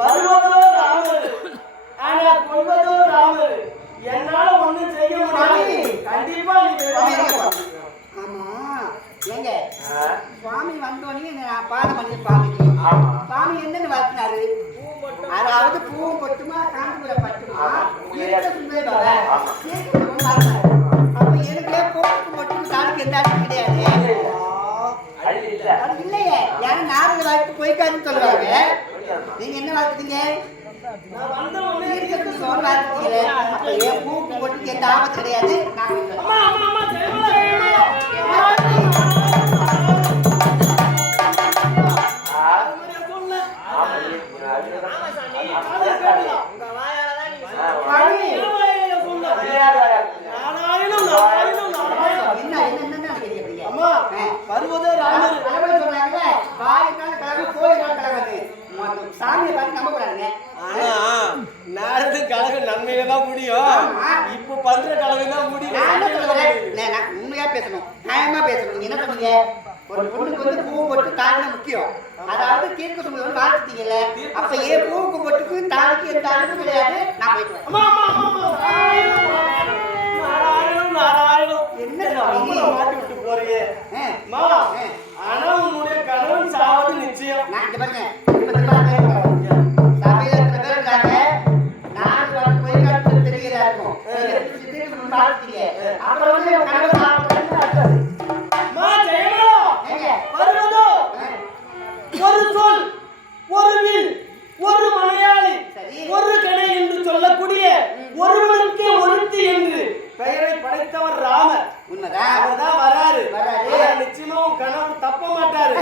வருவதோ ராமர், ஆனா கொள்வதோ ராமர். என்னால ஒண்ணும் செய்ய முடியாது. கண்டிப்பா ஆமா எங்க சுவாமி வந்தோடனே நான் பாதம் பண்ணி சுவாமிக்கு சுவாமி என்னன்னு வளர்த்தினாரு? அதாவது பூவும் பட்டுமா காஞ்சிபுர பட்டுமா அப்ப எனக்கு பூவுக்கு மட்டும் தாளுக்கு எந்த ஆட்டும் கிடையாது. அது இல்லையே யாரும் நாரத வாழ்த்து போய்க்காதுன்னு சொல்லுவாங்க. நீங்க என்ன வாழ்த்துட்டீங்க? அப்ப என் பூவுக்கு மட்டும் எந்த ஆபத்து கிடையாது. வருவதே ராமர் சொல்றாங்க. வாயினால கலகம் கோயிலால கலகம் சாமியை பார்த்து நம்ப கூடாதுங்க. ஆனா நாரது கலகம் நன்மையில தான் முடியும். இப்ப பண்ற கலகம் தான் முடியும். உண்மையா பேசணும், நியாயமா பேசணும். நீங்க என்ன சொன்னீங்க? ஒரு பொண்ணுக்கு வந்து பூ போட்டு தாழ்வு முக்கியம். அதாவது தீர்க்க சொல்லுவது வாழ்த்துட்டீங்கல்ல, அப்ப ஏன் பூவுக்கு போட்டுக்கு தாழ்வுக்கு எந்த அளவுக்கு கிடையாது. நான் போயிட்டு என்ன மாட்டி விட்டு போறீங்க? ஆனா உன்னுடைய கணவன் சாவது நிச்சயம். நான் இங்க பாருங்க, சபையில எத்தனை பேர் இருக்காங்க? நான் போய் காட்டு தெரிகிறதா இருக்கும். வாழ்த்துட்டீங்க, அப்புறம் வந்து கணவன் ஒரு சொல், ஒரு வில், ஒரு மலையாளி, ஒரு கடை என்று சொல்லக்கூடிய ஒருவனுக்கே ஒருத்தி என்று பெயரை படைத்தவர் ராமர். உண்மைதான், அவர்தான் வராரு. நிச்சயமா கணவன் தப்ப மாட்டாரு.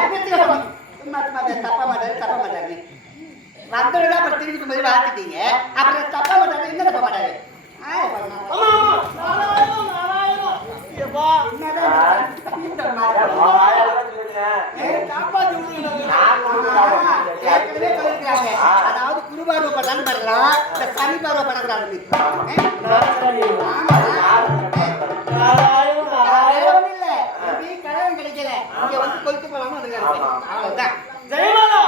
தப்ப மாட்டாரு. வந்தோட அப்புறம் திருப்பி போய் வாழ்த்துட்டீங்க, அப்புறம் தப்ப மாட்டாரு. என்ன தப்ப மாட்டாரு? அதாவது குருபார்வை படம் பண்ணலாம், இந்த சனி பார்வை படக்கூடாது. கடவுள் கிடைக்கல, இங்க வந்து கொளுத்து போலாம்னு அவ்வளவுதான். ஜெயமாலா,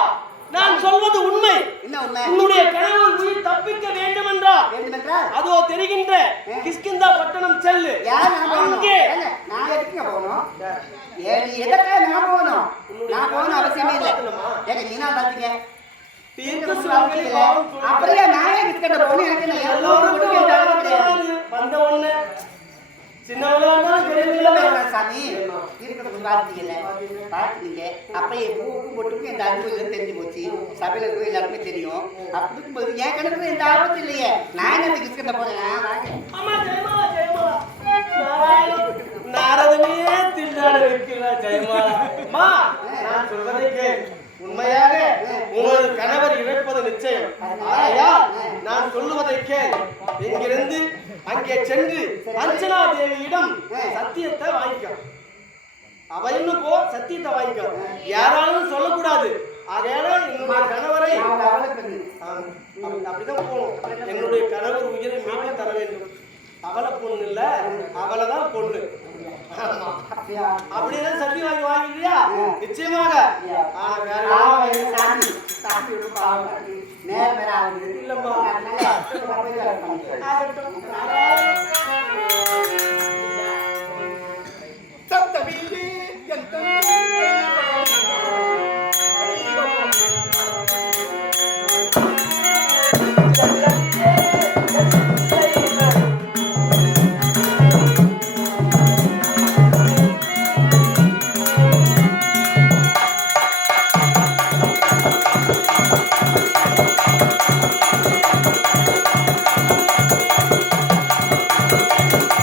நான் சொல்வது உண்மை. என்ன உண்மை? உன்னுடைய கணவன் உயிர் தப்பிக்க வேண்டும் என்றால் அதோ தெரிகின்ற கிஷ்கிந்தா பட்டணம் செல்லு. அங்கே நான் எதுக்கு போகணும்? எதற்காக நான் போகணும்? நான் போகணும் அவசியமே இல்லை. ஏங்க நீங்க என்ன பார்த்தீங்க? அப்படியே நானே கிஷ்கிந்தா போகணும். எனக்கு எல்லோரும் வந்த ஒண்ணு சாமி இருக்கிறது பார்த்தீங்கல்ல, பார்த்துட்டீங்க. அப்பயே பூவுக்கும் பொட்டுக்கும் எந்த அனுபவம் தெரிஞ்சு போச்சு. சபையில போய் எல்லாருமே தெரியும். அப்படி இருக்கும்போது என் கணக்கு எந்த ஆபத்து இல்லையே. நான் என்ன கிஷ்கிந்தா போனேன்? நாரதனே திண்டாட வைக்கிறார் ஜெயமாலா. நான் சொல்வதை கேள். உண்மையாக உங்களது கணவர் இழப்பது நிச்சயம். ஆகையால் நான் சொல்லுவதை கேள். இங்கிருந்து அங்கே சென்று அஞ்சனா தேவியிடம் சத்தியத்தை வாங்கிக்க. அவ இன்னும் போ, சத்தியத்தை வாங்கிக்க. யாராலும் சொல்லக்கூடாது. அதனால என்னுடைய கணவரை அப்படிதான் போகணும். என்னுடைய கணவர் உயிரை மீட்டு தர வேண்டும். அவளை பொண்ணு இல்ல, அவளைதான் பொண்ணு. அப்படிதான் சத்தி வாங்கிக்கிறியா? நிச்சயமாக. Thank you.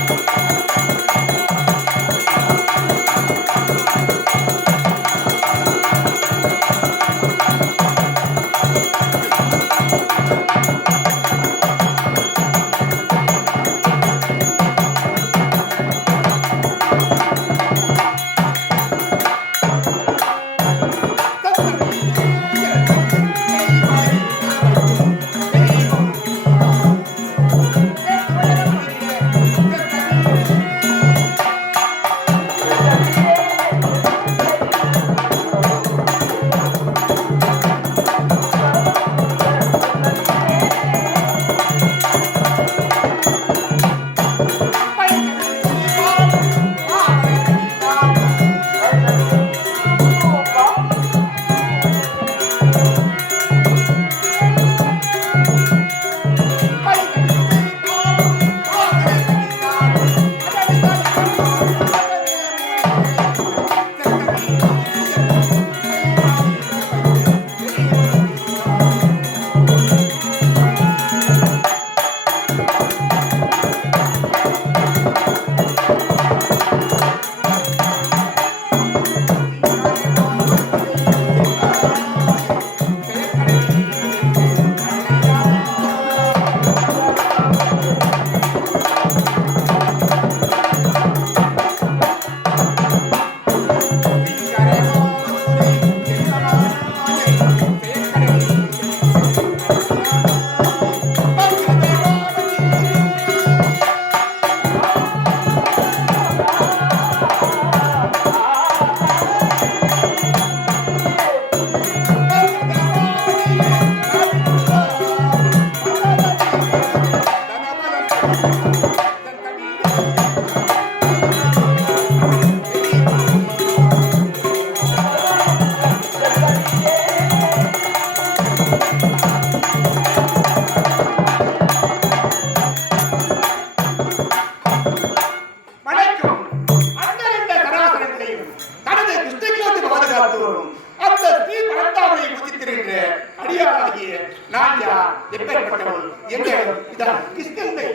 நான் யார் எப்பேற்பட்டவன் என்னிடம் இதான் கிஷ்கிந்தை.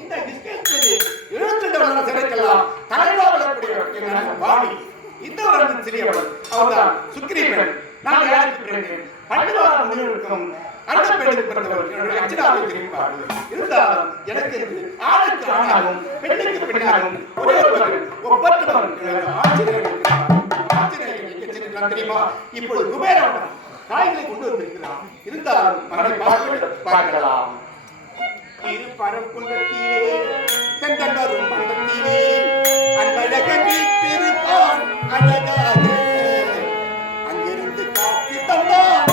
இந்த கிஷ்கிந்தை 72 வருடம் சிறைக்கலாம் தலைவாகக்கூடியவர் என் வாணி. இந்த வருடம் சிறியவள் அவர்தான் சுக்கிரீவன். நான் யாருக்கு பிறந்தேன்? பண்டுவாரம் முனிவருக்கும் அந்த பெண்ணுக்கு பிறந்தவர் என்னுடைய அச்சனாவை தெரிவிப்பார்கள். இருந்தாலும் எனக்கு ஆணுக்கு ஆணாகவும் பெண்ணுக்கு பெண்ணாகவும் ஒரே ஒருவர் ஒப்பற்றவர் ஆச்சரியம் தெரியுமா? இப்பொழுது குபேரவன் காய்களை கொண்டு வந்திருக்கிறான். இருந்தாலும் மகனை பார்க்கலாம். இரு பரப்புள்ளத்திலே தந்தன் வரும் பந்தத்திலே அன்பழகன் வீட்டிருப்பான் அழகாக அங்கிருந்து காட்சி தந்தான்.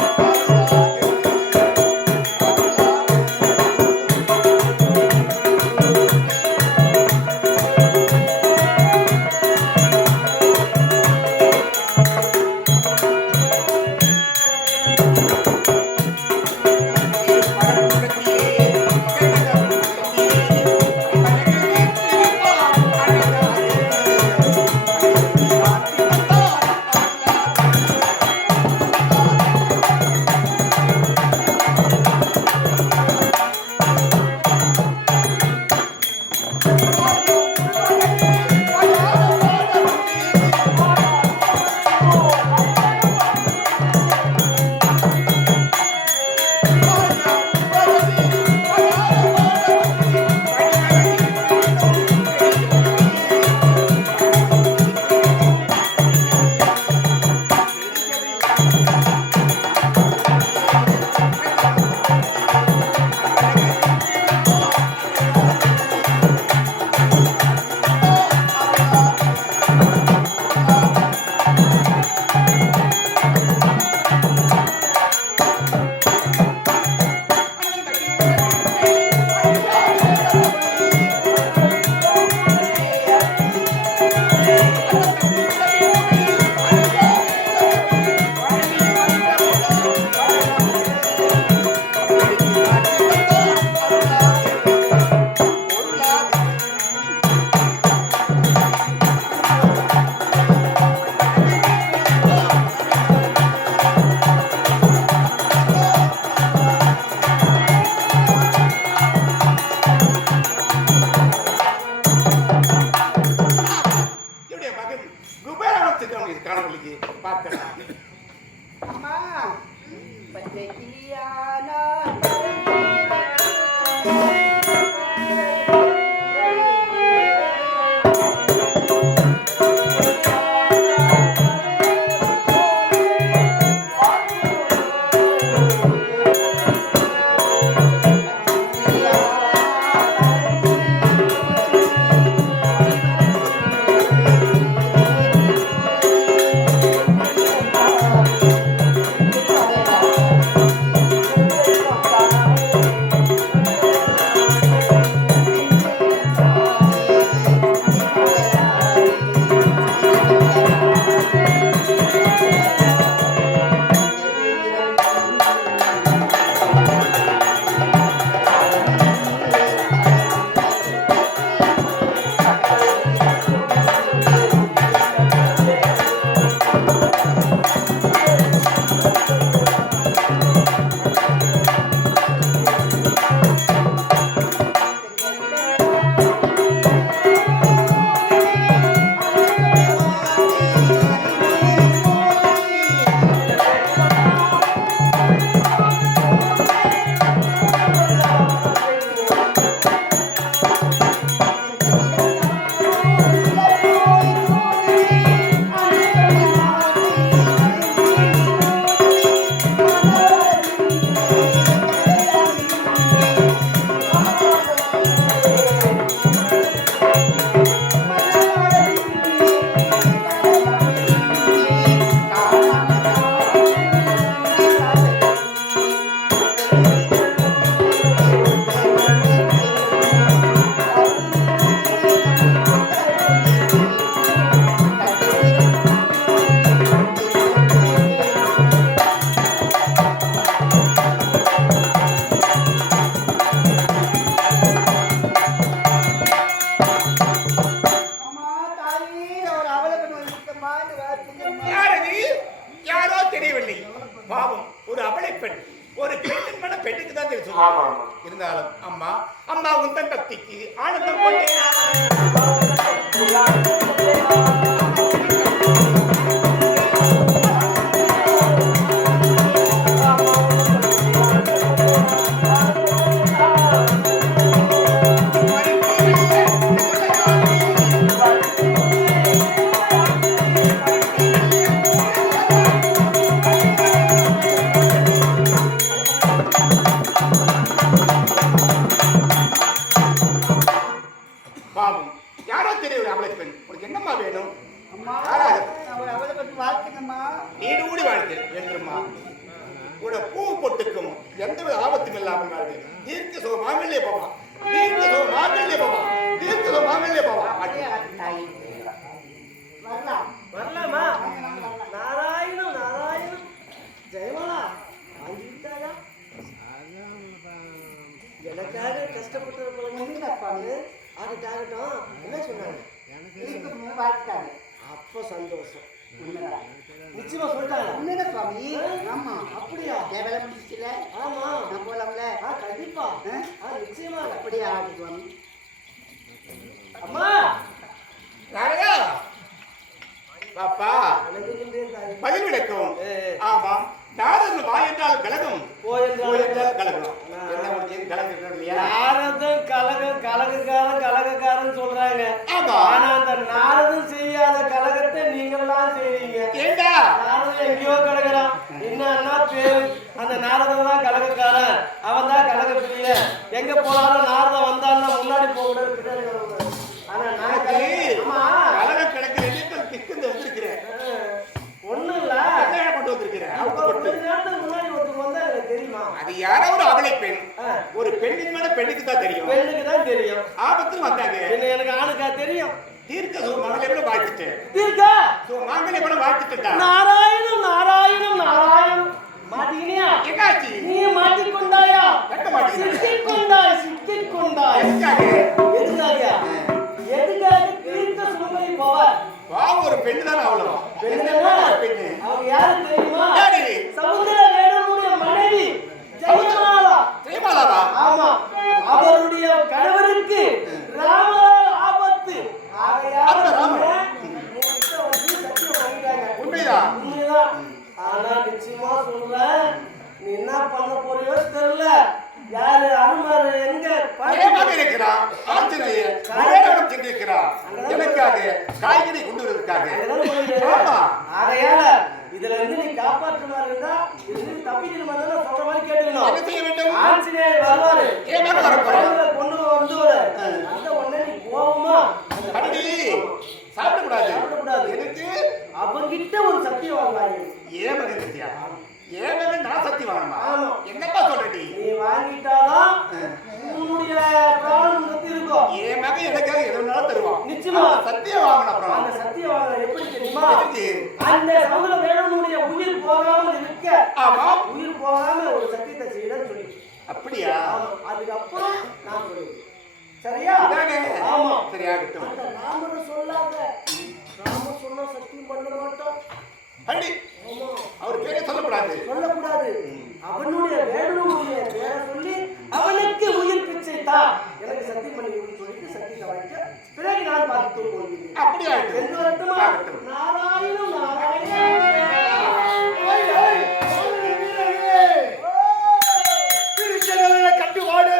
பெண்ணுக்கு தான் தெரியும். ஆமா, ஆமா. இருந்தாலும் அம்மா அம்மா உன் தன் பக்திக்கு ஆனந்தம் கொண்டே பாவம் யாரோ தெரியும் அவளை பெண் உனக்கு என்னம்மா வேணும்? அம்மா யாராவது? அவர் அவளை பற்றி வாழ்த்துங்கம்மா. நீடு கூடி வாழ்க்கை வேண்டுமா? உட பூ பொட்டுக்கும் எந்தவித ஆபத்தும் இல்லாமல் வாழ்க்கை தீர்க்க சுக மாங்கல்யே போவா, தீர்க்க சுக மாங்கல்யே போவா, தீர்க்க சுக மாங்கல்யே போவா. அதே தாய் வரலாம். வரலாமா? நாராயணம் நாராயணம். ஜெயமாலா வாங்கிட்டாயா? எனக்காக கஷ்டப்பட்டு முடியலப்பாங்க. ஆகட்டும் ஆகட்டும். என்ன சொன்னாங்க? இருக்குன்னு வாழ்த்துட்டாங்க. அப்போ சந்தோஷம். உண்மைதான். நிச்சயமா சொல்லிட்டாங்க. உண்மைதான் சுவாமி. ஆமா. அப்படியா? என் வேலை முடிச்சுல ஆமா. நான் போலாம்ல. கண்டிப்பா. நிச்சயமா. அப்படியே ஆகுது சுவாமி. அம்மா நாரதா பாப்பா அழகுகின்றேன் தாய். பதில் விளக்கம். ஏ. ஆமாம் நாரதன் வாய் என்றால் கலகம், போய் போய் என்றால் கலகம். என்ன உனக்கு ஏன் கலகம் இல்லையா? நாரதன் கலகக்காரன் சொல்றாங்க. ஆமா. ஆனா அந்த நாரதன் செய்யாத கலகத்தை நீங்கெல்லாம் செய்றீங்க. ஏண்டா நாரதன் எங்கேயோ கிடக்குறான். என்னன்னா பேரு அந்த நாரதன் தான் கலகக்காரன், அவன் தான் கலக பிரியன். எங்க போனாலும் நாரதன் வந்தான்னா முன்னாடி போகக்கூடாது, பின்னாடி வரக்கூடாது. ஆனா நான் கலகம் கிடக்குற கிஷ்கிந்த வந்திருக்கிறேன். ஒண்ணும் இல்ல, என்ன கொண்டு வந்திருக்கிறேன்? கொஞ்ச நேரத்துக்கு முன்னாடி ஒருத்தர் வந்தா எனக்கு தெரியுமா? அது யாரோ ஒரு அவளை பெண். ஒரு பெண்ணின் மேல பெண்ணுக்கு தான் தெரியும். பெண்ணுக்கு தான் தெரியும். ஆபத்துன்னு வந்தாங்க. என்ன எனக்கு ஆணுக்கா தெரியும்? தீர்க்க சுக மாங்கல்ய கூட வாழ்த்துட்டேன். தீர்க்க சுக மாங்கல்ய கூட வாழ்த்துட்டா. நாராயணம் நாராயணம் நாராயணம். மாட்டிக்கினியா? என்னாச்சு? நீ மாட்டிக்கொண்டாயா? எங்க மாட்டிக்கினேன்? சிக்கிக்கொண்டாய். எதுக்காக? எதுக்காக தீர்க்க சுமங்கலி போவார்? பாவம் ஒரு பெண்ணு தானே அவ்வளவு. பெண்ணுன்னா பெண்ணு. அவங்க யாரு தெரியுமா? யாரு? சமுத்திர வேடனுடைய மனைவி ஜெயமாலா. ஜெயமாலாவா? ஆமா. அவருடைய கணவருக்கு ராமரால் ஆபத்து. ஆகையால் ராமன். உன்கிட்ட வந்து சத்தியம் வாங்கிட்டாங்க. உண்மைதான். உண்மைதான். ஆனா நிச்சயமா சொல்றேன், நீ என்ன பண்ண போறியோ தெரியல. யாரு அனுமார் எங்க ஏமாக இருக்கிறான்? ஆஞ்சநேயர் நேரம் சென்றிருக்கிறார். எனக்காக காய்கறி கொண்டு வருவதற்காக. ஆமா. ஆகையால இதுல இருந்து நீ காப்பாற்றுமாறு இருந்தா இது தப்பிக்கணுமா சொல்ற மாதிரி கேட்டுக்கணும். என்ன செய்ய வேண்டும்? ஆஞ்சநேயர் வருவாரு. ஏமாக வரப்போறார்? கொண்டு வந்து அந்த உடனே நீ கோவமா அடி சாப்பிடக்கூடாது. சாப்பிடக்கூடாது. எனக்கு அவங்கிட்ட ஒரு சத்தியம் வாங்குவாங்க. ஏன் மகன் சத்தியா? ஏன் மகன் நான் சத்தி வாங்கணுமா? ஆமா. என்னப்பா சொல்றடி? நீ வாங்கிட்டாதான் உன்னுடைய பிராணம் சத்தி இருக்கும். என் மகன் எனக்காக எதுனாலும் தருவான். நிச்சயமா. சத்தியம் வாங்கணும். அப்புறம் அந்த சத்தியம் வாங்க எப்படி தெரியுமா? எதுக்கு? அந்த சமுதிர வேடனுடைய உயிர் போகாமல் இருக்க, ஆமா. உயிர் போகாம ஒரு சத்தியத்தை செய்யணும்னு சொல்லி. அப்படியா? ஆமா. அதுக்கப்புறம் நான் சொல்லுவேன். சரியா? இதானே? ஆமா. சரியாகட்டும். அந்த ராமரை சொல்லாத. ராம சொன்னா சத்தியம் பண்ண மாட்டோம். அடி ஆமா. அவர் பேரை சொல்லக்கூடாது. சொல்லக்கூடாது. அவனுடைய வேடனுடைய பேரை சொல்லி அவனுக்கு உயிர் பிச்சை தான் எனக்கு சத்தியம் பண்ணி சொல்லிட்டு சத்தியத்தை வாங்கிக்க. பிறகு நான் பார்த்து கொள்கிறேன். அப்படியா? எந்த வரட்டுமா? ஆகட்டும். நாராயணம் நாராயணம். கட்டுவாடு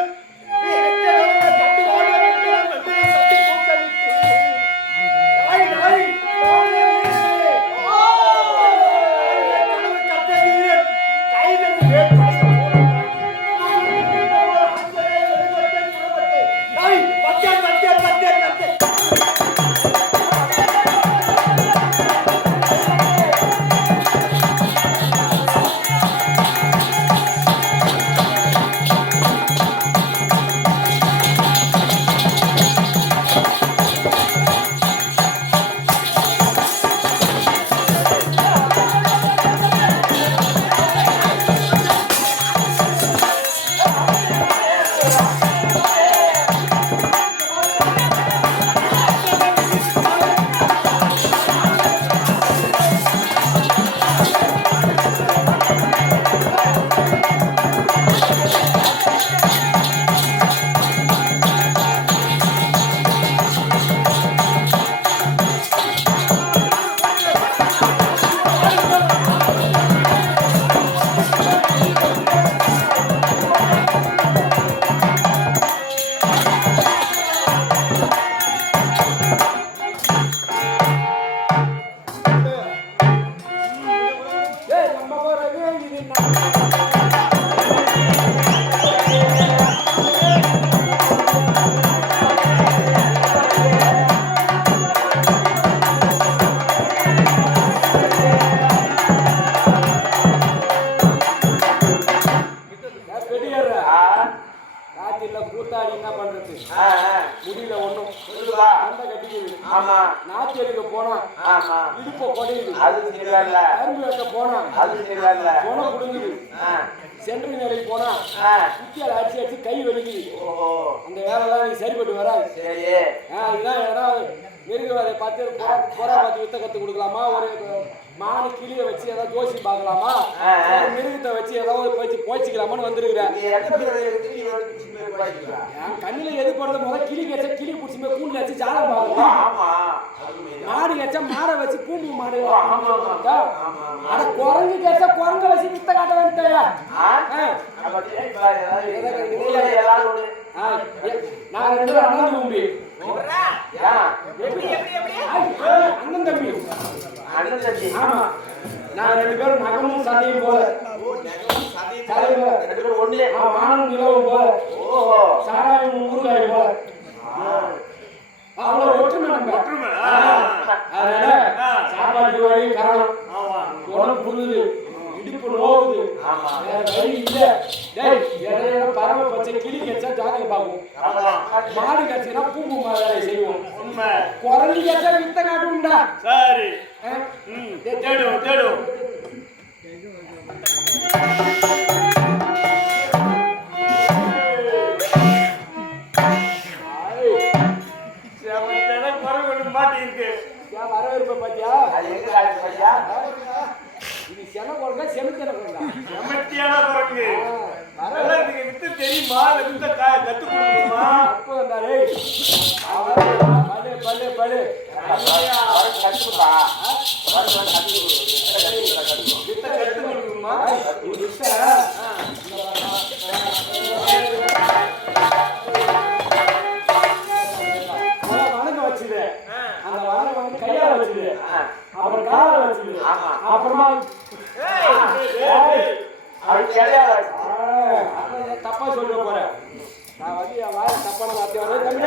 குத்தாடி என்ன பண்றது? ஆ, ஆ. முடியல ஒண்ணும். சொல்லுவா. சண்டை கட்டிக்குது. ஆமா. நாத்து எடுக்க போனா ஆமா. இடுப்ப கொடையுது. அது சரியில்ல. கரும்பு வெட்ட போனா அது சரியில்ல. குணம் புடுங்குது. ஆ. சென்ட்ரல் நிலைக்கு போனா ஆ. குத்தியால் அடிச்சு அடிச்சு கை வலிக்குது. ஓஹோ. அந்த வேலைலாம் நீ சரிப்பட்டு வராது. சரி. இதுதான் ஏதாவது மிருகவாதை பார்த்து புறா பார்த்து வித்த கத்து கொடுக்கலாமா? ஒரு மானு கிளியை வச்சு ஏதாவது ஜோசி பார்க்கலாமா? மிருகத்தை வச்சு ஏதாவது போச்சு போய்ச்சிக்கலாமான்னு வந்துருக்குறேன். என் கண்ணில் எது படுறது முதல்ல கிளி கச்சா கிளி பிடிச்சி போய் கூண்டில் வச்சு ஜாலம் பார்க்கலாம். மாடு கச்சா மாடை வச்சு பூம்பு மாடு. அட குரங்கு கச்சா குரங்க வச்சு வித்த காட்ட வேண்டியா? நான் 2 பேரும் அண்ணன் தம்பி. அண்ணன் தம்பி. ஆமா. நான் 2 பேரும் நகமும் சதையும் போல. வானம் நிலவும் போல. சாராயம் ஊறுகாய் போல. அவ்வளவு ஒற்றுமை நம்ம. அதனால சாப்பாட்டு வழி காரணம் உடம்பு புரியுது, இடுப்பு நோவுது, வழி இல்ல. பறவை பச்சை கிளி கச்சா ஜாதகம் பார்ப்போம், மாடு கட்சினா பூம்பு வேலை செய்வோம், குரங்கு கச்சா வித்த காட்டும்டா. சரி. தேடும் தேடும். வரவேற்ப பாத்தியா? இது சென குரங்கா செமித்தன குரங்கா? செமத்தியான குரங்கு. நீங்க வித்து தெரியுமா? வித்த கத்து கொடுக்கணுமா? அப்போ வந்தாரே பலே பலே பலே வித்த கத்து கொடுக்கணுமா? வணக்கம் வச்சுது, அந்த வணக்கம் கையால வச்சுது, அப்புறம் கால வச்சுது, அப்புறமா தப்பா சொல்ல போறேன். நான் வந்து என் வாய தப்பான வார்த்தை வந்து தம்பி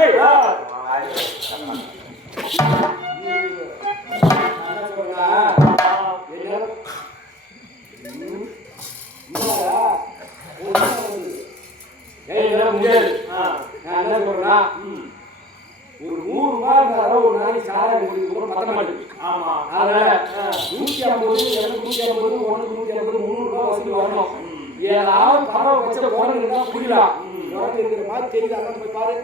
முடியாது. நான் என்ன சொல்றேன்னா, ஒரு 100 ரூபாய் இருந்தாலும் ஒரு நாளைக்கு சாராயம் குடிக்க கூட பத்த மாட்டேங்குது. அதனால 150, 250, 150, 300 ரூபாய் வசதி வரணும். ஏதாவது பறவை வச்ச குரங்கு இருந்தா புரியலாம். குரங்கு இருக்கிற மாதிரி தெரியுது, அதான் போய் பாரு.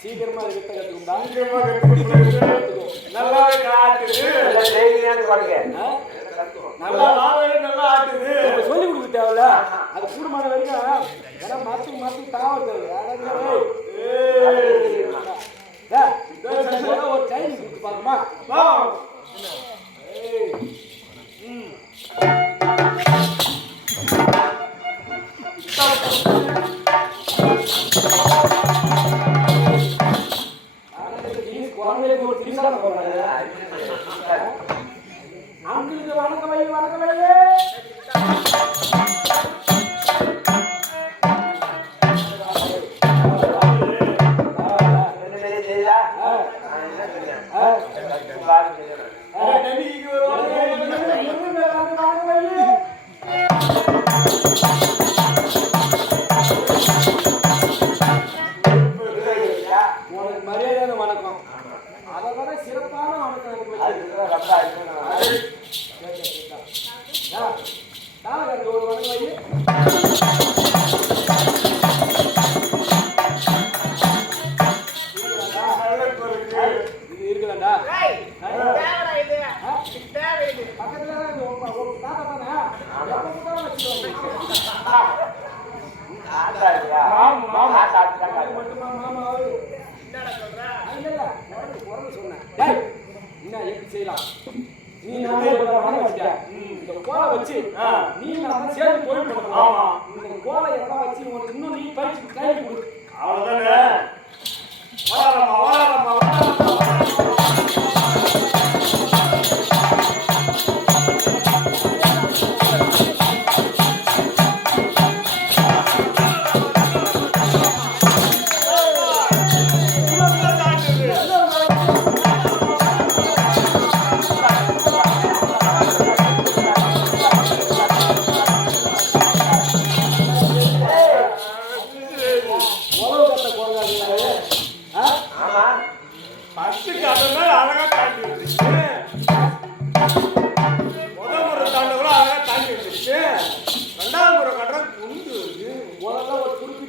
சீக்கிரமா வித்த கத்துக்குண்டா. நல்லாவே காட்டுது. நல்லா ஆட்டுது. சொல்லி கொடுக்க தேவையில்ல, அது கூடுமான வரைக்கும் ஏன்னா மரத்துக்கு தாவறது. ஒரு டைம் கொடுத்து பாருமா. குழந்தைக்கு ஒரு திரிசான போறாங்க. அங்களுக்கு வணக்கம் வை வணக்கம் வையே. உனக்கு மரியாதையான வணக்கம், அதை விட சிறப்பான வணக்கம் எனக்கு ஒரு வணக்கம் வை. இது இருக்குதாண்டா பக்கத்துல தாத்தா தானே மட்டுமா மாமா சொன்னேன். என்ன எப்படி செய்யலாம்? நீ நானே இந்த கோலை வச்சு நீ நான் சேர்ந்து தொழில் பண்ணலாம். இந்த கோலை எல்லாம் வச்சு உனக்கு இன்னும் நீ பயிற்சி கையில் கொடு. அவ்வளவுதானே.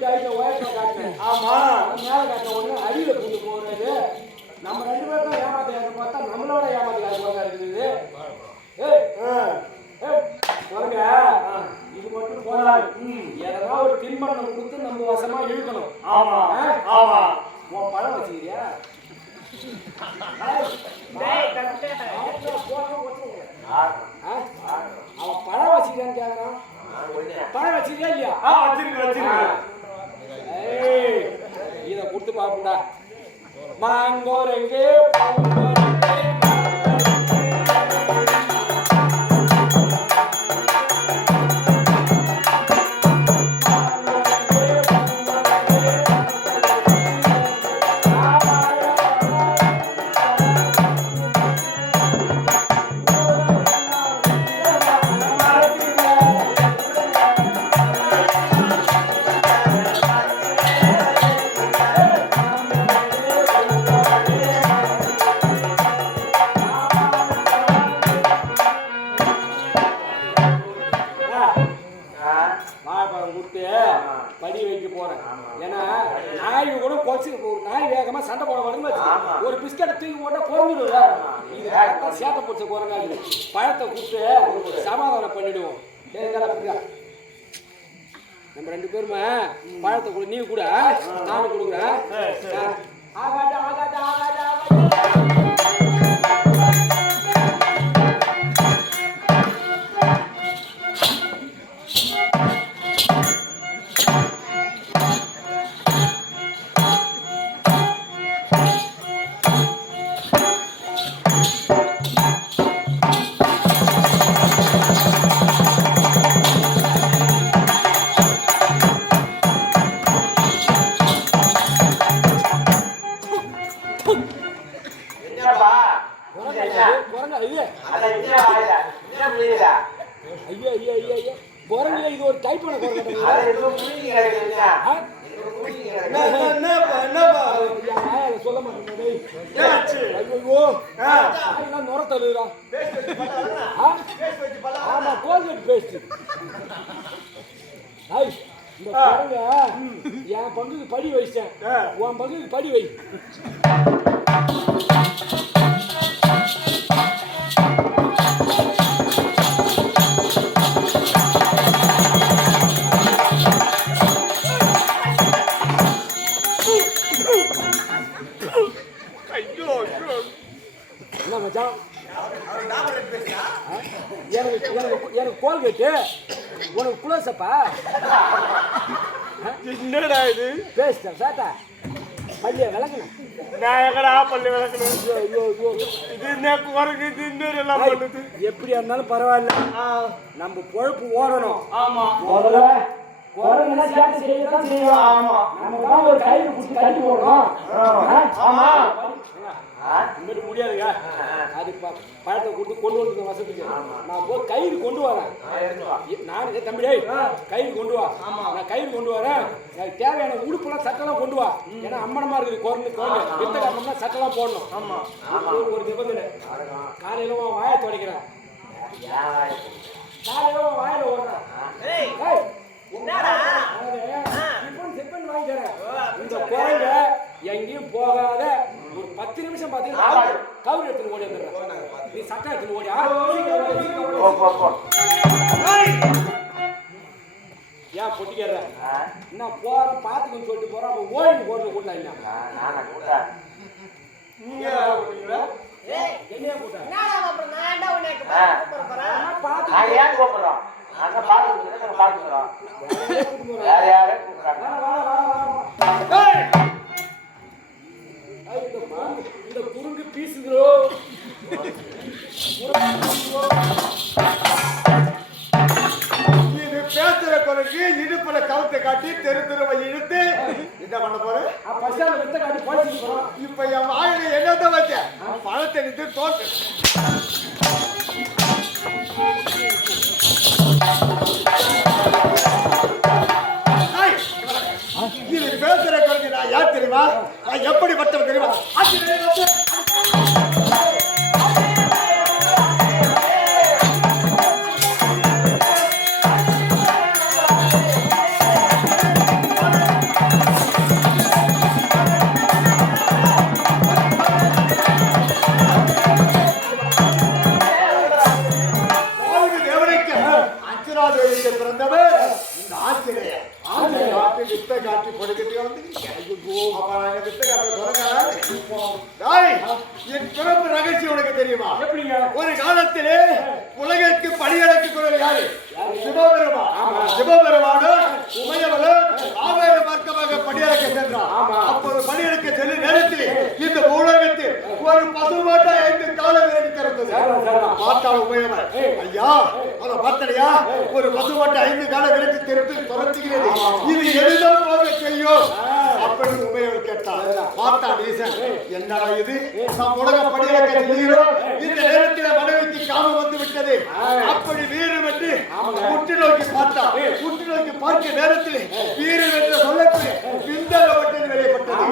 கையில உயரத்தை காட்டினேன். ஆமா மேல காட்ட உடனே அடியில கொண்டு போறது. நம்ம 2 பேரும் தான் ஏமாத்த பார்த்தா நம்மளோட ஏமாத்த போக இருக்குது. பாருங்க, இது மட்டும் போதாது. ஏதாவது ஒரு தின்பண்டம் கொடுத்து நம்ம வசமா இழுக்கணும். ஆமா ஆமா உன் பழம் வச்சுக்கிறியா? அவன் பழம் வச்சுக்கிறான்னு கேட்கறான். பழம் வச்சுக்கிறியா இல்லையா? இத கொடுத்து பாப்பா. மாங்கோரங்கே படி வைக்க போறேன். ஏன்னா நாய் கூட கொச்சு நாய் வேகமா சண்டை போட வரும்னு ஒரு பிஸ்கட்டை தூக்கி போட்டா குறைஞ்சிடும்ல. இது சேட்டை பிடிச்ச குரங்காது. பழத்தை கொடுத்து சமாதானம் பண்ணிடுவோம். நம்ம 2 பேருமே பழத்தை கொடு, நீ கூட நானும் கொடுக்குறேன். ஆகாட்ட ஆகாட்ட ஆகாட்ட ஆகாட்ட இது ஒரு டைப்பான சொல்ல மாட்டேன். நுர தருதா? ஆமா, கோல்கேட் பேஸ்ட். இந்த பாருங்க, என் பங்குக்கு படி வச்சிட்டேன். உன் பங்குக்கு படி வை. என்ன மச்சான், எனக்கு கோல்கேட்டு உனக்கு குளோசப்பா. என்னடா இது பேஸ்டா சாட்டா பள்ளியை விளக்கணும். நான் எங்கடா பள்ளி விளக்கணும்? இது என்ன குரங்கு, இது இன்னொரு எல்லாம் பண்ணுது. எப்படியா இருந்தாலும் பரவாயில்ல, நம்ம பொழப்பு ஓடணும். ஆமா முதல்ல குரங்குனா சேர்த்து செய்யதான் செய்வோம். ஆமா, நம்ம தான் ஒரு கயிறு பிடிச்சி கட்டி போடுறோம். ஆமா, இன்னொரு முடியாதுங்க. அது பழத்தை கொடுத்து கொண்டு வந்து வசதிக்கு நான் போய் கயிறு கொண்டு வரேன். நான் தம்பி கயிறு கொண்டு வா. நான் கயிறு கொண்டு வரேன். எனக்கு தேவையான உடுப்புலாம் சட்டெல்லாம் கொண்டு வா. ஏன்னா அம்மனமா இருக்குது குரங்கு வித்த காரணம்னா சட்டெல்லாம் போடணும். ஆமா, ஒரு நிபந்தனை, காலையில வாயை துடைக்கிறேன். காலையில வாயில ஓடுறேன். இந்த குரங்க எங்கேயும் போகாத ஒரு 10 நிமிஷம் பாத்தீங்கன்னா கவுர் எடுத்துன்னு ஓடி வந்துடுறேன். நீ சட்டை எடுத்துன்னு ஓடி ஏன் பொட்டிக்கிற என்ன போற பாத்துக்கன்னு சொல்லிட்டு போறோம். அப்ப ஓடின்னு போறது கூட என்ன என்னைய கூட்ட இந்த குறுங்கு பீசுகிறோ இது பேசுற குறைக்கு இடுப்புல கவுத்தை காட்டி தெரு தெருவை இழுத்து என்ன பண்ண போற? இப்ப என் வாயில என்னதான் வச்ச பழத்தை நின்று தோற்று. இது பேசுற குறைக்கு நான் யார் தெரியுமா? நான் எப்படிப்பட்டவன் தெரியுமா? காட்டி வித்தை காட்டி பொடிக்கட்டி வந்துருக்கீங்க. அப்ப நான் வித்தை காட்ட தொடங்க. என் பிறப்பு ரகசியம் உனக்கு தெரியுமா? எப்படிங்க? ஒரு காலத்திலே உலகிற்கு படியளக்கு குரல் யாரு? சிவபெருமான். சிவபெருமானோ உமையவளோ ஆவேர மார்க்கமாக படியளக்க சென்றார். அப்போது படியளக்க செல்லும் நேரத்தில் இந்த உலகத்தில் ஒரு பசுமாட்டா 5 காலம் வேண்டி திறந்தது. பார்த்தால் உமையவள், ஐயா அதை பார்த்தலையா, ஒரு பசுமாட்டை 5 காலம் விரட்டி திறந்து துரத்துகிறது, இது எதுதான் போக செய்யும் அப்படி உமையவள் கேட்டாள். பார்த்தான் ஈசன், என்னடா இது, நாம் உலக படியளக்க செல்கிறோம், இந்த நேரத்தில் மனைவிக்கு காமம் வந்து விட்டது. அப்படி வீரம் என்று உற்று நோக்கி பார்த்தா, உற்று நோக்கி பார்க்க நேரத்தில் வீரம் என்று சொல்லக்கூடிய விந்தகப்பட்டது வெளிப்பட்டது.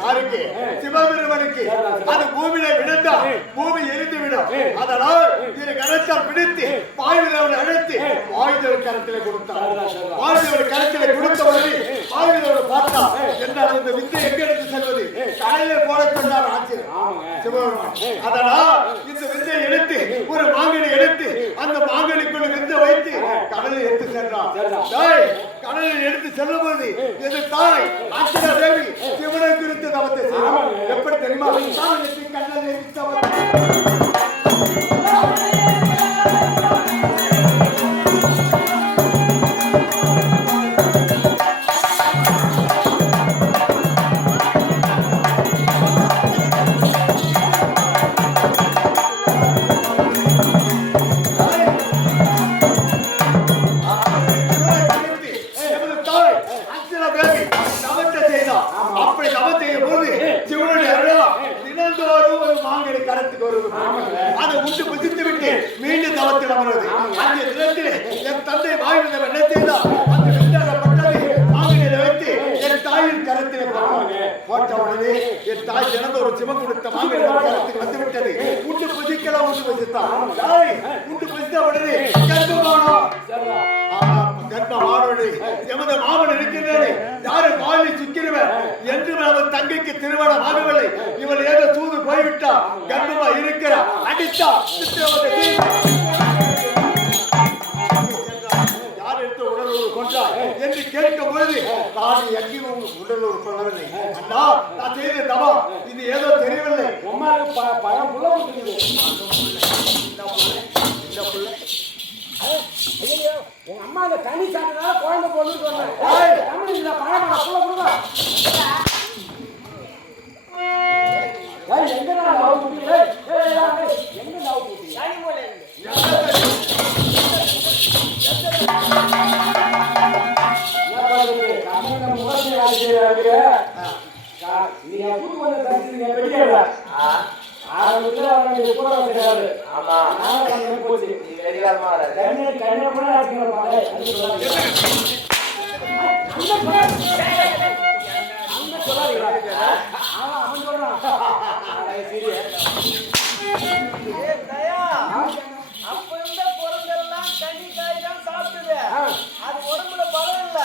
யாருக்கு? சிவபெருமனுக்கு. அது பூமியில விழுந்தா பூமி எரிந்து விடும். அதனால் இரு கரத்தால் பிடித்து பாய்விதவனை அழைத்து பாய்தவர் கரத்திலே கொடுத்தார். பாய்தவர் கரத்திலே கொடுத்தவரை பாய்விதவனை பார்த்தா, என்றால் இந்த வித்தை எங்க எடுத்து செல்வது? தலையில போட சொன்னார் ஆச்சரியம் சிவபெருமான். அதனால் இந்த வித்தை எடுத்து ஒரு மாங்கனி எடுத்து அந்த மாங்கனிக்குள்ள வித்தை வைத்து கடலில் எடுத்து சென்றார். கடலில் எடுத்து செல்லும் போது எது தாய் ஆச்சரிய தேவி சிவனை குறித்து தவத்தை செய்வார். எப்படி தெரியுமா? கடலில் எடுத்து அதை உண்டு புதித்து விட்டு மீண்டும் தவத்தில் அமர்வது. அந்த தினத்திலே என் தந்தை வாய்விதம் என்ன செய்தார்? அந்த விந்தகப்பட்டதை மாங்கனியில வைத்து என் தாயின் கரத்திலே போட்ட உடனே என் தாய் திறந்த ஒரு சிவம் கொடுத்த மாங்கனி கரத்துக்கு வந்து விட்டது. உண்டு புதிக்கலாம், உண்டு புதித்தான். உண்டு புதித்த உடனே கர்ப்பமானோ கர்ப்பமானோடு எமது மாமன் இருக்கின்றது, யாரு வாழி சுக்கிருவர் என்று அவன் தங்கைக்கு திருமணம் ஆகவில்லை. இவள் ஏதோ தூது போய்விட்டா, கர்ப்பமா இருக்கிறார், அடித்தா யார் எடுத்து உடலூர் கொண்டார் என்று கேட்கும் பொழுது நான் எங்கேயும் உடலூர் சொல்லவில்லை. அண்ணா, நான் செய்த தவம் இது ஏதோ தெரியவில்லை. பழம் புள்ள கொடுத்துருது. ஐயோ, உங்க அம்மா அந்த தனி சாப்பிட்டா குழந்தை பொண்ணு சொன்னேன். பழம் புள்ள கொடுங்க. எங்க நான் எங்க நீங்க கூட்டு வந்து தரிசீங்க பெரிய ஆரம்பத்துல கூட கிடையாது. ஆமா, போச்சு கண்ண கூட அவன் சொல்றான். அப்ப இருந்த குரங்கெல்லாம் கனி காய் தான் சாப்பிடுது, அது உடம்புல பலம் இல்ல.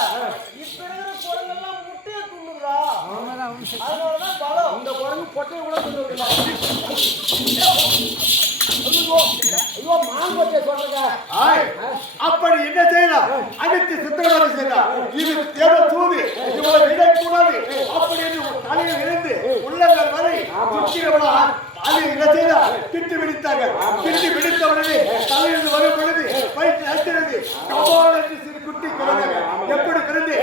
இப்ப இருக்கிற குரங்கெல்லாம் முட்டையை துண்ணுறா, அதனாலதான் பலம். இந்த குரங்கு பொட்டையை கூட துண்ணுறா. அப்படி என்ன செய்யலாம்? அனைத்து சித்தகோடு செய்யலாம். இது ஏதோ தூது, இவளை விடக்கூடாது அப்படி என்று தலையில் இருந்து உள்ளங்கள் வரை சுற்றியவளா அது என்ன செய்யலாம்? திட்டு விடுத்தாங்க. திட்டு விடுத்த உடனே தலையிலிருந்து வரும் பொழுது வயிற்று அடிக்கிறது. கபால் என்று சிறு குட்டி பிறந்தாங்க. எப்படி பிறந்து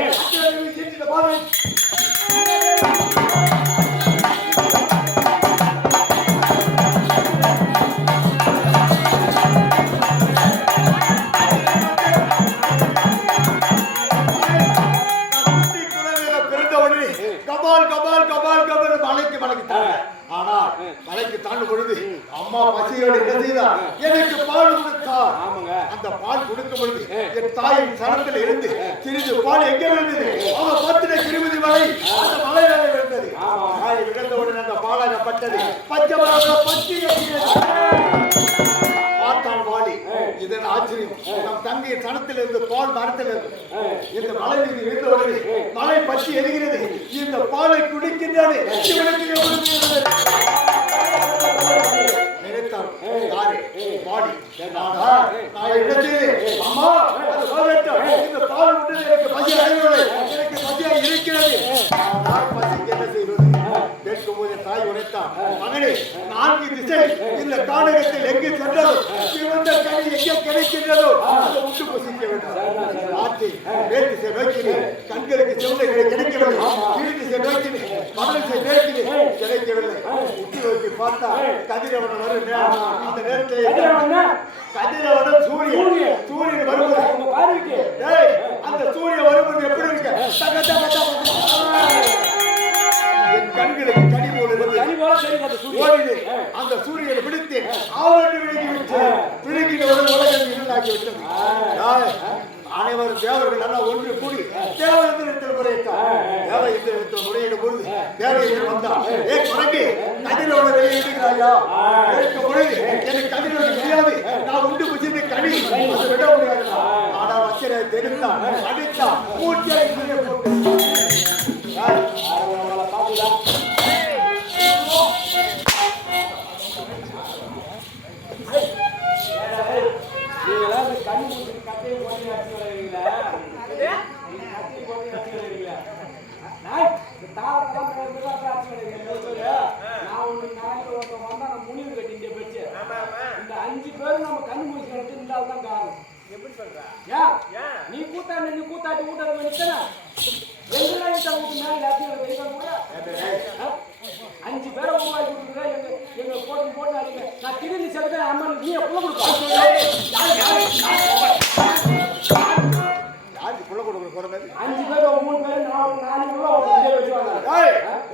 மலைக்கு தாண்டும் பொழுது அம்மா பசியோடு என்ன செய்தார்? எனக்கு பால் கொடுத்தார். அந்த பால் கொடுக்கும் பொழுது என் தாயின் சரத்தில் இருந்து சிறிது பால் எங்கே விழுந்தது? அவன் பத்திர கிருமதி மலை அந்த மலையில விழுந்தது. தாய் விழுந்தவுடன் அந்த பாலாகப்பட்டது. பச்சை பச்சை பார்த்தான் வாடி. இதன் ஆச்சரியம், நம் தங்கையின் சனத்தில் இருந்து பால் மரத்தில் இருந்து இந்த மலை மீது விழுந்தவுடனே மலை பற்றி எரிகிறது. இந்த பாலை குடிக்கின்றது. அம்மா, இந்த பால் விட்டு எனக்கு பசி அடையவில்லை, எனக்கு வார்த்தை உரைத்தான். மகனே, 4 திசை இந்த கானகத்தில் எங்கு சென்றதோ சிவந்த கனி எங்கே கிடைக்கின்றதோ அதை உண்டு புசிக்க வேண்டும். ஆற்றி மேல் திசை நோக்கினேன், கண்களுக்கு செவந்தைகளை கிடைக்கவில்லை. கீழ் திசை நோக்கினேன், மகளிசை நோக்கினேன், கிடைக்கவில்லை. உற்று நோக்கி பார்த்தா கதிரவன் வரும் நேரம். அந்த நேரத்தில் கதிரவன் சூரியன் வருவது அந்த சூரியன் வருவது எப்படி இருக்கு? என் கண்களுக்கு கனி போல ஓடினேன். அந்த சூரியனை பிடித்து ஆவணி விழுங்கி விழுங்கினவுடன் உலகம் இருளாக்கி விட்டது. அனைவரும் தேவர்கள் எல்லாம் ஒன்று கூடி தேவயந்திரத்தில் முறையிட்டார். தேவயந்திரத்தில் முறையிடும் பொழுது தேவயந்திரம் வந்தார். ஏ குரங்கு, கதிரோட வெளியிடுகிறாயா? கேட்கும் பொழுது எனக்கு கதிரோட தெரியாது, நான் உண்டு புசித்து கனி அதை விட முடியாது. ஆனால் அச்சரை தெரிந்தான், அடித்தான், மூச்சை போட்டு நீ கூத்தாட்டி ஊட்ட 5 பேரை உருவாக்கி கொடுக்குற எங்க போட்டு அடிங்க. நான் திரும்பி செலுத்த அம்மன் நீ புள்ள கொடுப்பா.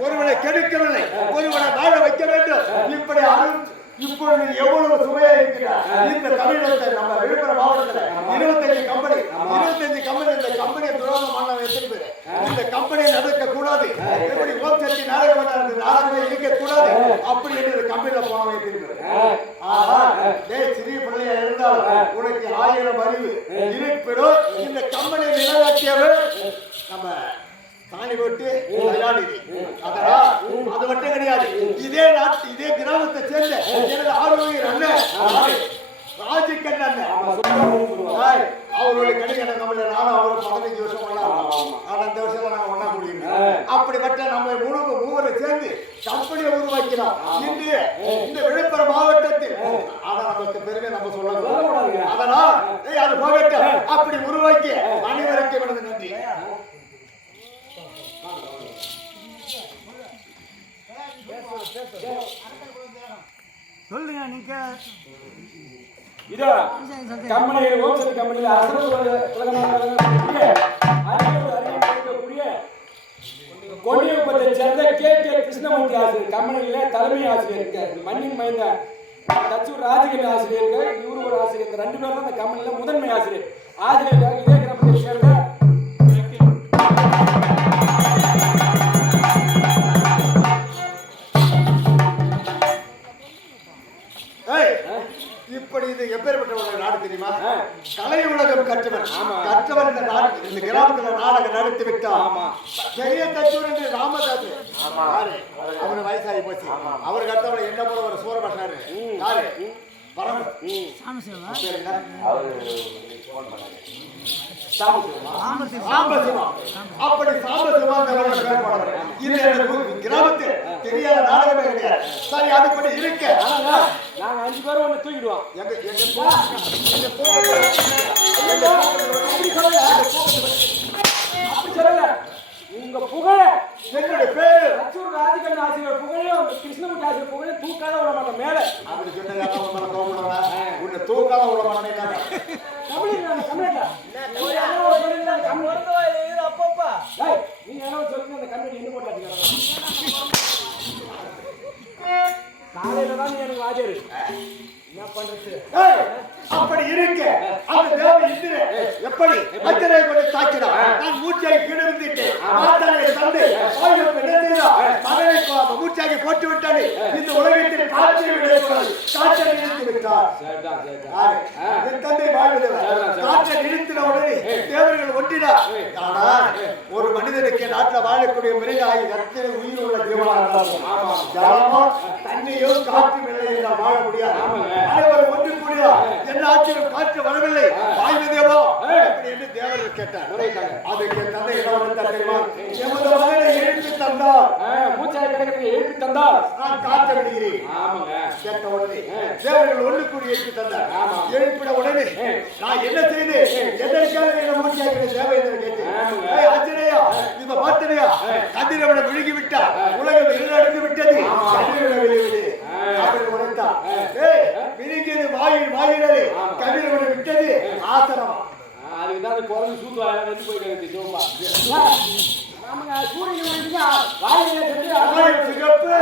ஒருவனை கெடுக்கவில்லை, ஒருவனை வாழ வைக்க வேண்டும். இப்படி இப்பொழுது எவ்வளவு சுவையா இருக்கிறார் இந்த தமிழகத்தை. நம்ம விழுப்புரம் மாவட்டத்தில் 25 கம்பெனி இந்த கம்பெனியை துரோகம் பண்ண வைத்திருப்பது. இந்த கம்பெனியை நடக்க கூடாது. எப்படி ஓம் சக்தி நாடகமே இருக்க கூடாது அப்படி என்று கம்பெனியில போக வைத்திருப்பது. ஆனா சிறிய பிள்ளையா இருந்தால் உனக்கு 1000 அறிவு இருப்பிடும். இந்த கம்பெனியை நிலைநாட்டியவர் நம்ம தானி போட்டு தயாரிதி. அதனால் அது மட்டும் கிடையாது. இதே நாட்டு இதே கிராமத்தை சேர்ந்த எனது ஆரோக்கிய அண்ணன் ராஜிக்கண்ண அவருடைய கணிகன கம்பெனியில நானும் அவரும் 15 வருஷம் பண்ணலாம். ஆனா இந்த வருஷம் நாங்க ஒண்ணா கூடியிருக்கோம். அப்படிப்பட்ட நம்ம மூவரை சேர்ந்து கம்பெனியை உருவாக்கினோம் இன்று இந்த விழுப்புரம் மாவட்டத்தில். ஆனா நமக்கு பெருமை நம்ம சொல்லணும். அதனால் அது போகட்டும். அப்படி உருவாக்கி அனைவருக்கும் எனது நன்றி. சொல்லுங்க நீங்க. இதோ கம்பெனியில் ஓசல் கம்பெனியில் கொடியப்பத்தை சேர்ந்த கே கிருஷ்ணமூர்த்தி ஆசிரியர் கம்பெனியில் தலைமை ஆசிரியர் இருக்கார். மண்ணின் மைந்த தச்சூர் ராஜகிரி ஆசிரியர் இருக்கார். இவரு ஒரு ஆசிரியர். 2 பேர் தான் இந்த கம்பெனியில் முதன்மை ஆசிரியர். ஆசிரியர் இதே கிராமத்தை சேர்ந்த இப்படி இது எப்பேற்பட்ட ஒரு நாடு தெரியுமா? கலை உலகம் கற்றவன் இந்த நாடு இந்த கிராமத்தில் நாடகம் நடத்தி விட்டான். பெரிய தச்சூர் என்று ராமதாஸ் அவரு வயசாகி போச்சு. அவர் கற்றவரை என்ன போல ஒரு சூரபட்டாரு யாரு அப்படி கிராமத்தில் தெரியாத நாடகமே கிடையாது. சரி, அதுபடி இருக்க நாங்க 5 பேரும் ஒண்ணு தூக்கிடுவோம். உங்க புகழ என்னுடைய பேரு ராஜகண்ண ஆசிரியர் புகழையும் கிருஷ்ணமூர்த்தி ஆசிரியர் புகழையும் தூக்காத விட மாட்டோம். மேல அப்படி சொன்ன உன்னை தூக்காத விட மாட்டேன். அப்பப்பா நீங்க என்ன சொல்லுங்க. அந்த கம்பெனி என்ன போட்டாங்க காலையில தான் எனக்கு வாஜரு என்ன பண்றது. அப்படி இருக்க அந்த தேவ இந்திர எப்படி மச்சரை கொண்டு தாக்கினார். நான் மூச்சை கிடந்துட்டேன். மாதாவை தந்து ஆயுள் பெண்ணா மகனை மூச்சாகி போட்டு விட்டானே. இந்த உலகத்தில் காற்றை விடுவார். காற்றை நிறுத்தி விட்டார். என் தந்தை வாழ்ந்தவர் காற்றை நிறுத்தின உடனே தேவர்கள் ஒன்றினார். ஆனால் ஒரு மனிதனுக்கு நாட்டில் வாழக்கூடிய மிருகாய் எத்தனை உயிர் உள்ள ஜீவனாக ஜலமோ தண்ணியோ காற்று நிலையில் வாழ முடியாது. அனைவரும் ஒன்று கூடினார். என்ன ஆச்சரியம், காற்று வரவில்லை. வாய்வதேவோ என்று தேவர்கள் கேட்டார். அதுக்கு தந்தை என்ன தெரியுமா? எமது மகனை எழுப்பி தந்தார். மூச்சாய் கிடக்கிறது எழுப்பி தந்தால் நான் காத்த விடுகிறேன். ஆமாங்க. கேட்ட உடனே தேவர்கள் ஒன்று கூடி எழுப்பி தந்தார். ஆமா. எழுப்பின உடனே நான் என்ன செய்தேன்? எதற்காக என்ன மூச்சியாக்கிற தேவை என்று கேட்டேன். ஏய் ஆஞ்சநேயா, இத பார்த்தனையா? கதிரவனை விழுங்கி விட்டா, உலகம் இருளடைந்து விட்டது. கதிரவனை விழுங்கிவிடு. அப்படி உரைத்தா. ஏய் விழுங்கியது வாயிலே கதிரவனை விட்டது ஆசனமா. அதுக்கு தான் அந்த குரங்கு சூத்து வந்து போய் கிடக்கு சிவப்பா. ஆமாங்க, சூரியன் வந்துட்டா வாயிலே சென்று வாய் சிகப்பு,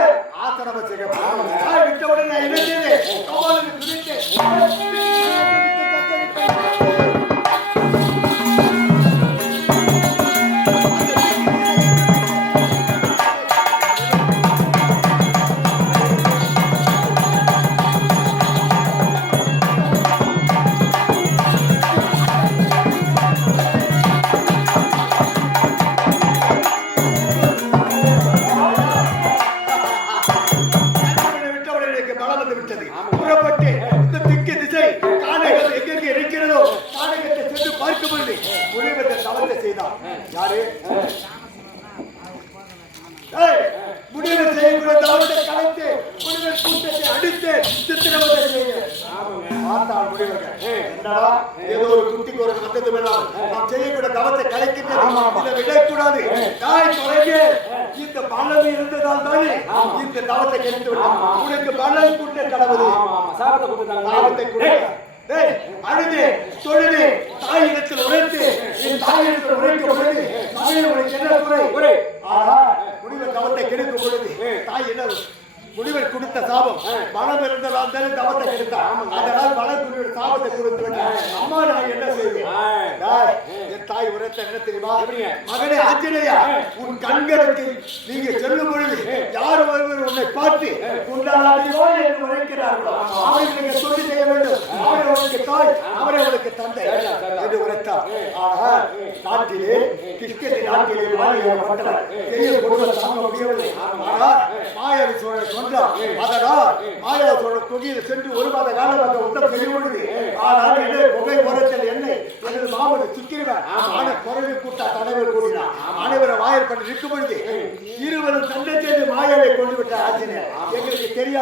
ஆசனம சிகப்பு. வாய் விட்ட உடனே நான் என்ன செய்தேன்? கபாலுக்கு துணித்தேன். புறப்பட்டு இந்த திக்கு திசை கானகம் எங்கெங்கே இருக்கிறதோ கானகத்தை சென்று பார்க்க முடியும். முனிவர்கள் தவத்தை செய்தார். யாரு? முனிவர் செய்யக்கூடிய தவத்தை கலைத்து முனிவர் கூட்டத்தை அடித்து சித்திரவதை செய்ய பார்த்தார் முனிவர்கள். என்னடா ஏதோ ஒரு குட்டிக்கு ஒரு வந்தது வேணாம், நாம் செய்யக்கூடிய தவத்தை கலைக்கின்றது, இதை விடக்கூடாது. தாய் தொடங்கி இந்த பலன் இருந்ததால் தானே இந்த தவத்தை கெடுத்து விட்டான். உனக்கு பலன் கூட்ட கடவுள் சாபத்தை கொடுத்தார். அழுது தொழுது தாயிடத்தில் உரைத்து என் தாயிடத்தில் உரைக்கும் பொழுது மகனே உனக்கு என்ன குறை? ஆனா முனிவர் தவத்தை கெடுக்கும் பொழுது தாய் என்ன முனிவர் கொடுத்த சாபம் பலம் இருந்ததால் தானே தவத்தை கெடுத்தார். அதனால் பலம் முனிவர் சாபத்தை கொடுத்து விட்டார். அம்மா நான் என்ன செய்வேன்? என் தாய் உரைத்த என்ன தெரியுமா? மகனே ஆஞ்சநேயா, உன் கண்களுக்கு நீங்க செல்லும் பொழுது யார் ஒருவர் உன்னை பார்த்து உண்டானோ என்று உரைக்கிறார்களோ அவரை நீங்க சொல்லி செய்ய வேண்டும். அவரை உனக்கு தாய், அவரை உனக்கு தந்தை என்று உரைத்தார். ஆனால் நாட்டிலே கிருஷ்ணகிரி நாட்டிலே மாநிலப்பட்டவர் பெரிய குடும்ப தாங்க முடியவில்லை. ஆனால் மாயாவி சோழர் சொன்னார். அதனால் மாயாவி சோழர் கொடியில் சென்று ஒரு மாத காலமாக உத்தம் செய்ய முடியுது. ஆனால் என்ன புகை உரைத்தல் என்னை எனது மாமன் சுக்கிரவர் ஆன குறைவு கூட்டா தலைவர் கூடினார். அனைவரை வாயில் பண்ணி இருக்கும் பொழுது இருவரும் சண்டை செய்து மாயாவை கொண்டு விட்டார். ஆஞ்சநேயர் எங்களுக்கு தெரியாது.